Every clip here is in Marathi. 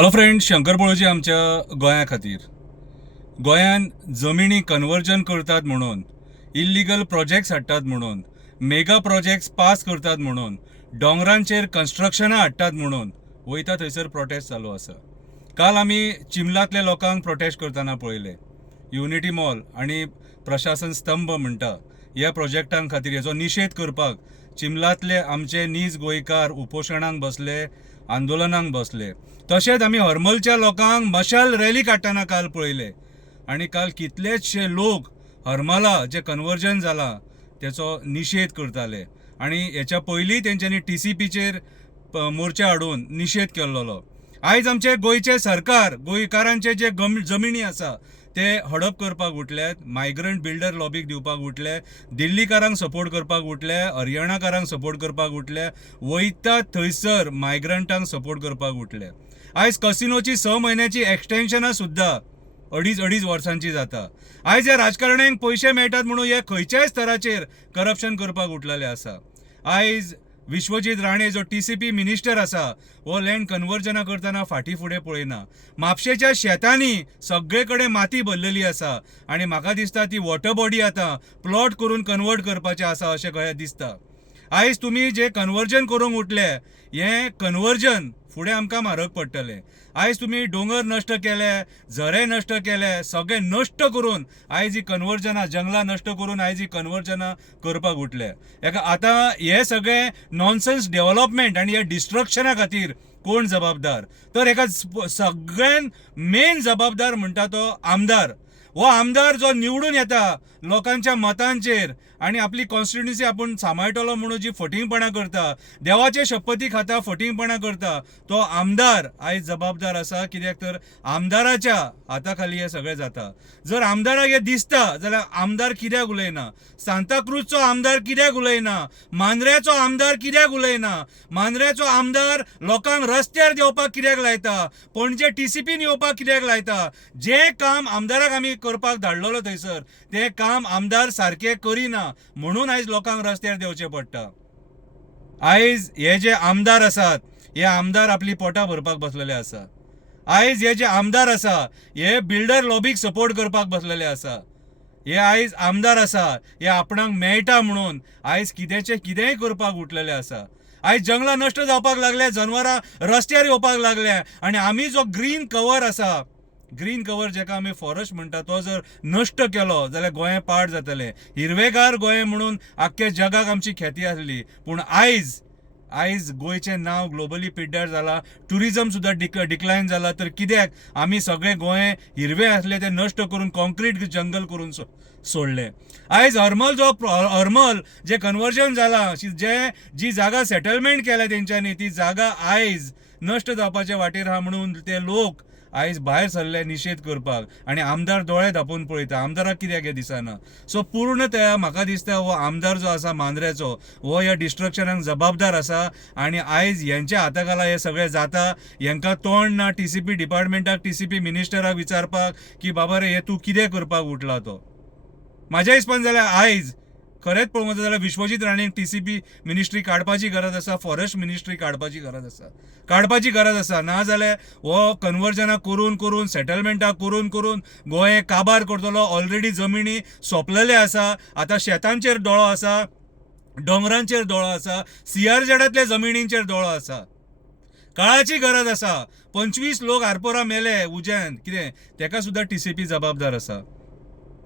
हॅलो फ्रेंड, शंकर पळोवची आमच्या गोंया खातीर गोंयान जमिनी कन्वर्जन करतात म्हणून, इल्लिगल प्रोजेक्ट्स हाडटात म्हणून, मेगा प्रोजेक्ट्स पास करतात म्हणून, डोंगरांचेर कन्स्ट्रक्शनां हाडटात म्हणून वयता थंयसर प्रोटेस्ट चालू आसा. काल आमी चिंबलातल्या लोकांक प्रोटेस्ट करतना पळयले. युनिटी मॉल आणि प्रशासन स्तंभ म्हणटा ह्या प्रोजेक्टां खातीर हेचो निशेध करपाक चिंबलातले आमचे नीज गोंयकार उपोशणांक बसले, आंदोलनांक बसले. तशेंच आमी हरमलच्या लोकांक मशाल रॅली काडटना काल पळयले आणि काल कितलेशे लोक हरमला जे कन्वर्जन जाला त्याचो निशेध करताले आणि हेच्या पयलीं तेंच्यांनी TCPचेर मोर्चा हाडून निशेध केल्लो. आयज आमचे गोंयचे सरकार गोंयकारांचे जे जमिनी आसा ते हडप करपाक उठल्यात, मायग्रंट बिल्डर लॉबीक दिवपाक उठले, दिल्लीकारांक सपोर्ट करपाक उठले, हरियाणाकारांक सपोर्ट करपाक उठले, वयता थंयसर मायग्रंटांक सपोर्ट करपाक उठले. आयज कसिनोची 6 म्हयन्याची एक्सटेन्शनां सुद्दां अडीच वर्सांची जाता. आयज ह्या राजकारण्यांक पयशे मेळटात म्हणून हे खंयच्याय स्तराचेर करप्शन करपाक उठलेले आसा. आयज विश्वजीत राणे जो TCP मिनिस्टर आसा हो लँड कन्वर्जना करतना फाटी फुडें पळयना. म्हापशेच्या शेतांनी सगळे कडेन माती भरलेली आसा आणि म्हाका दिसता ती वॉटर बॉडी आतां प्लॉट करून कन्वर्ट करपाचें आसा अशें कशें दिसता. आयज तुमी जे कन्वर्जन करूंक उठले हें कन्वर्जन फुडें आमकां म्हारग पडटलें. आयज तुमी दोंगर नश्ट केले, झरे नश्ट केले, सगळे नश्ट करून आयज ही कन्वर्जनां जंगलां नश्ट करून आयज ही कन्वर्जनां करपाक उठले. हेका आतां हे सगळे नॉनसेन्स डेव्हलपमेंट आनी हे डिस्ट्रक्शना खातीर कोण जबाबदार? तर हेका सगळ्यान मेन जबाबदार म्हणटा तो आमदार. हो आमदार जो निवडून येता लोकांच्या मतांचेर आणि आपली कॉन्स्टिट्युन्सी आपूण सांबाळटलो म्हणून जी फटिंगपणां करता, देवाचे शपथी खाता फटिंगपणां करता, तो आमदार आयज जबाबदार आसा. कित्याक तर आमदाराच्या हाता खाली हे सगळें जाता. जर आमदाराक हे दिसता जाल्यार आमदार कित्याक उलयना? सांताक्रूजचो आमदार कित्याक उलयना? मांद्र्याचो आमदार कित्याक उलयना? मांद्र्याचो आमदार लोकांक रस्त्यार देवपाक कित्याक लायता? पणजे TCPन येवपाक कित्याक लायता? जें काम आमदाराक आमी करपाक धाडलेलो थंयसर तें काम आमदार सारकें करिना म्हणून आयज लोकांक रस्त्यार देवचें पडटा. आयज हे जे आमदार आसात हे आमदार आपली पोटां भरपाक बसलेले आसा. आयज हे जे आमदार आसा हे बिल्डर लॉबीक सपोर्ट करपाक बसलेले आसा. हे आयज आमदार आसा हे आपणाक मेळटा म्हणून आयज कितेंचे कितेंय करपाक उठलेले आसा. आयज जंगलां नश्ट जावपाक लागले, जनवरां रस्त्यार येवपाक लागले आणि आमी जो ग्रीन कवर आसा, ग्रीन कवर जेका आमी फॉरेस्ट म्हणटा तो जर नश्ट केलो जाल्यार गोंय पाड जातलें. हिरवेगार गोंय म्हणून आख्ख्या जगाक आमची ख्याती आसली. पूण आयज गोंयचें नांव ग्लोबली पिड्ड्यार जाला, ट्युरिजम सुद्दां डिक्लायन जाला. तर कित्याक? आमी सगळें गोंय हिरवें आसलें तें नश्ट करून कॉन्क्रीट जंगल करून सोडलें. आयज हरमल जे कन्वर्जन जाला, जी जागा सेटलमेंट केल्या तेंच्यांनी, ती जागा आयज नश्ट जावपाच्या वाटेर आहा म्हणून ते लोक आयज भायर सरले निशेध करपाक आणि आमदार दोळे धांपून पळयता. आमदाराक कित्याक हे दिसना? सो पूर्णतया म्हाका दिसता हो आमदार जो आसा मांद्र्याचो हो ह्या डिस्ट्रक्शनाक जबाबदार आसा आणि आयज हेंच्या हाताखाला हे सगळें जाता. हेंकां तोंड ना TCP डिपार्टमेंटाक, TCP मिनिस्टराक विचारपाक की बाबा रे हे तूं कितें करपाक उठला तो. म्हाज्या हिसपान जाल्यार आयज खरेंच पळोवंक वचत जाल्यार विश्वजीत राणेक TCP मिनिस्ट्री काडपाची गरज आसा, फॉरेस्ट मिनिस्ट्री काडपाची गरज आसा. ना जाल्यार हो कन्वर्जनां करून सेटलमेंटां करून गोंय काबार करतलो. ऑलरेडी जमिनी सोंपलेले आसा. आतां शेतांचेर दोळो आसा, डोंगरांचेर दोळो आसा, CRZांतल्या जमिनींचेर दोळो आसा. काळाची गरज आसा. 25 लोक आरपोरा मेले उज्यान, कितें तेका सुद्दां TCP जबाबदार आसा.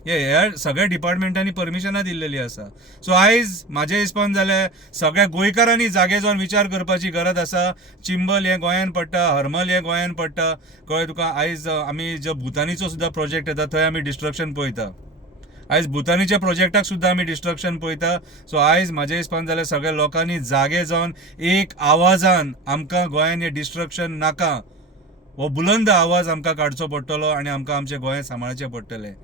ह्या सगळ्या डिपार्टमेंटांनी परमिशनां दिल्लेली आसा. सो आयज म्हाज्या हिसपान जाल्यार सगळ्या गोंयकारांनी जागे जावन विचार करपाची गरज आसा. चिंबल हें गोंयान पडटा, हरमल हें गोंयान पडटा. कळ्ळें तुका? आयज आमी जो भुतानीचो सुद्दां प्रोजेक्ट येता थंय आमी डिस्ट्रक्शन पळयता. आयज भुतानीच्या प्रोजेक्टाक सुद्दां आमी डिस्ट्रक्शन पळयता. सो आयज म्हाज्या हिसपान जाल्यार सगळ्या लोकांनी जागे जावन एक आवाजान आमकां गोंयान हें डिस्ट्रक्शन नाका हो बुलंद आवाज आमकां काडचो पडटलो आणि आमकां आमचें गोंय सांबाळचें पडटलें.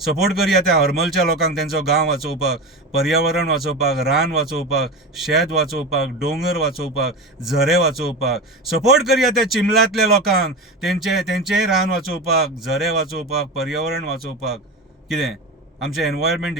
सपोर्ट करुया त्या हरमलच्या लोकांक तेंचो गांव वाचोवपाक, पर्यावरण वाचोवपाक, रान वाचोवपाक, शेत वाचोवपाक, दोंगर वाचोवपाक, झरे वाचोवपाक. सपोर्ट करुया त्या चिंबलातल्या लोकांक तेंचे रान वाचोवपाक, झरे वाचोवपाक, पर्यावरण वाचोवपाक. कितें आमचे एनवायरमेंट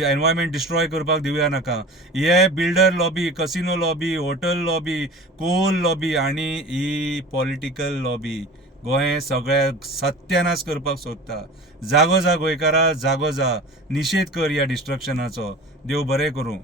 एनवायरमेंट डिस्ट्रॉय करपाक दिवया नाका. हे builder lobby, casino lobby, hotel lobby, coal lobby आनी ही पॉलिटिकल लॉबी गोंय सगळ्या सत्यानाश करपाक सोदता. जागो जा गोंयकारा, जागो जा, निशेध कर ह्या डिस्ट्रक्शनाचो. देव बरें करूं.